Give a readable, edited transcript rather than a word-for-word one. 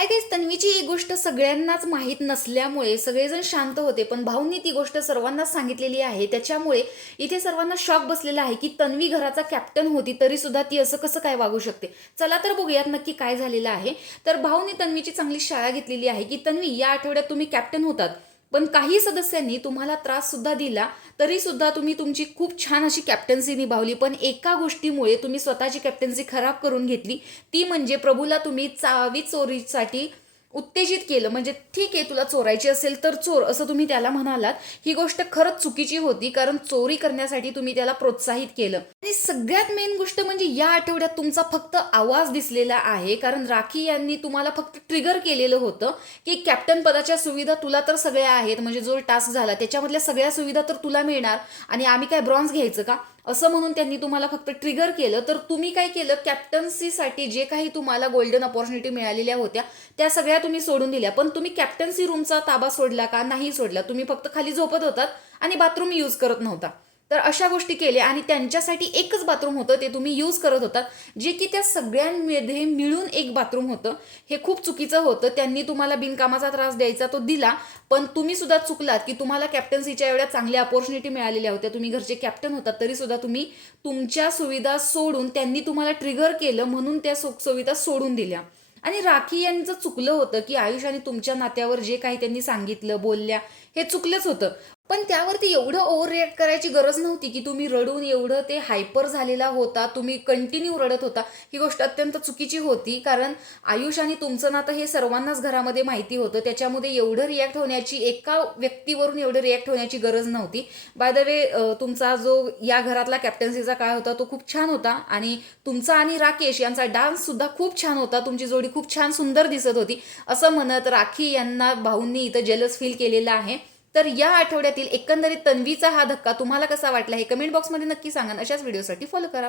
Hi guys, तन्वीची ही गोष्ट सगळ्यांनाच माहीत नसल्यामुळे सगळेजण शांत होते, पण भाऊंनी ती गोष्ट सर्वांनाच सांगितलेली आहे. त्याच्यामुळे इथे सर्वांना शॉक बसलेला आहे की तन्वी घराचा कॅप्टन होती तरी सुद्धा ती असं कसं काय वागू शकते. चला तर बघूयात नक्की काय झालेलं आहे. तर भाऊनी तन्वीची चांगली शाळा घेतलेली आहे की तन्वी, या आठवड्यात तुम्ही कॅप्टन होतात, पण काही सदस्यांनी तुम्हाला त्रास सुद्धा दिला तरी सुद्धा तुम्ही तुमची खूप छान अशी कॅप्टन्सी निभावली. पण एका गोष्टीमुळे तुम्ही स्वतःची कॅप्टन्सी खराब करून घेतली, ती म्हणजे प्रभूला तुम्ही चावी चोरीसाठी उत्तेजित केलं. म्हणजे ठीक आहे, तुला चोरायची असेल तर चोर, असं तुम्ही त्याला म्हणालात. ही गोष्ट खरंच चुकीची होती, कारण चोरी करण्यासाठी तुम्ही त्याला प्रोत्साहित केलं. आणि सगळ्यात मेन गोष्ट म्हणजे या आठवड्यात तुमचा फक्त आवाज दिसलेला आहे, कारण राखी यांनी तुम्हाला फक्त ट्रिगर केलेलं होतं की कॅप्टन पदाच्या सुविधा तुला तर सगळ्या आहेत, म्हणजे जो टास्क झाला त्याच्यामधल्या सगळ्या सुविधा तर तुला मिळणार आणि आम्ही काय ब्रॉन्झ घ्यायचं का, असं म्हणून त्यांनी तुम्हाला फक्त ट्रिगर केलं. तर तुम्ही काय केलं, कॅप्टन्सीसाठी जे काही तुम्हाला गोल्डन अपॉर्च्युनिटी मिळालेल्या होत्या त्या सगळ्या तुम्ही सोडून दिल्या. पण तुम्ही कॅप्टन्सी रूमचा ताबा सोडला का? नाही सोडला. तुम्ही फक्त खाली झोपत होतात आणि बाथरूम यूज करत नव्हता. तर अशा गोष्टी केल्या आणि त्यांच्यासाठी एकच बाथरूम होतं, ते तुम्ही यूज करत होतात, जे की त्या सगळ्यांमध्ये मिळून एक बाथरूम होतं. हे खूप चुकीचं होतं. त्यांनी तुम्हाला बिनकामाचा त्रास द्यायचा तो दिला, पण तुम्ही सुद्धा चुकलात की तुम्हाला कॅप्टन्सीच्या एवढ्या चांगल्या अपॉर्च्युनिटी मिळालेल्या होत्या, तुम्ही घरचे कॅप्टन होतात, तरी सुद्धा तुम्ही तुमच्या सुविधा सोडून, त्यांनी तुम्हाला ट्रिगर केलं म्हणून त्या सुविधा सोडून दिल्या. आणि राखी यांचं चुकलं होतं की आयुष आणि तुमच्या नात्यावर जे काही त्यांनी सांगितलं, बोलल्या, हे चुकलंच होतं. पण त्यावरती एवढं ओव्हर रिॲक्ट करायची गरज नव्हती की तुम्ही रडून एवढं ते हायपर झालेला होता, तुम्ही कंटिन्यू रडत होता. ही गोष्ट अत्यंत चुकीची होती, कारण आयुष आणि तुमचं नातं हे सर्वांनाच घरामध्ये माहिती होतं. त्याच्यामध्ये एवढं रिॲक्ट होण्याची, एका व्यक्तीवरून एवढं रिॲक्ट होण्याची गरज नव्हती. बाय द वे, तुमचा जो या घरातला कॅप्टन्सीचा काळ होता तो खूप छान होता आणि तुमचा आणि राकेश यांचा डान्स सुद्धा खूप छान होता. तुमची जोडी खूप छान सुंदर दिसत होती, असं म्हणत राखी यांना भाऊंनी इथं जेलस फील केलेलं आहे. तर या आठवड्यातील एकंदरीत तन्वीचा हा धक्का तुम्हाला कसा वाटला हे कमेंट बॉक्समध्ये नक्की सांगा. अशाच व्हिडिओसाठी फॉलो करा.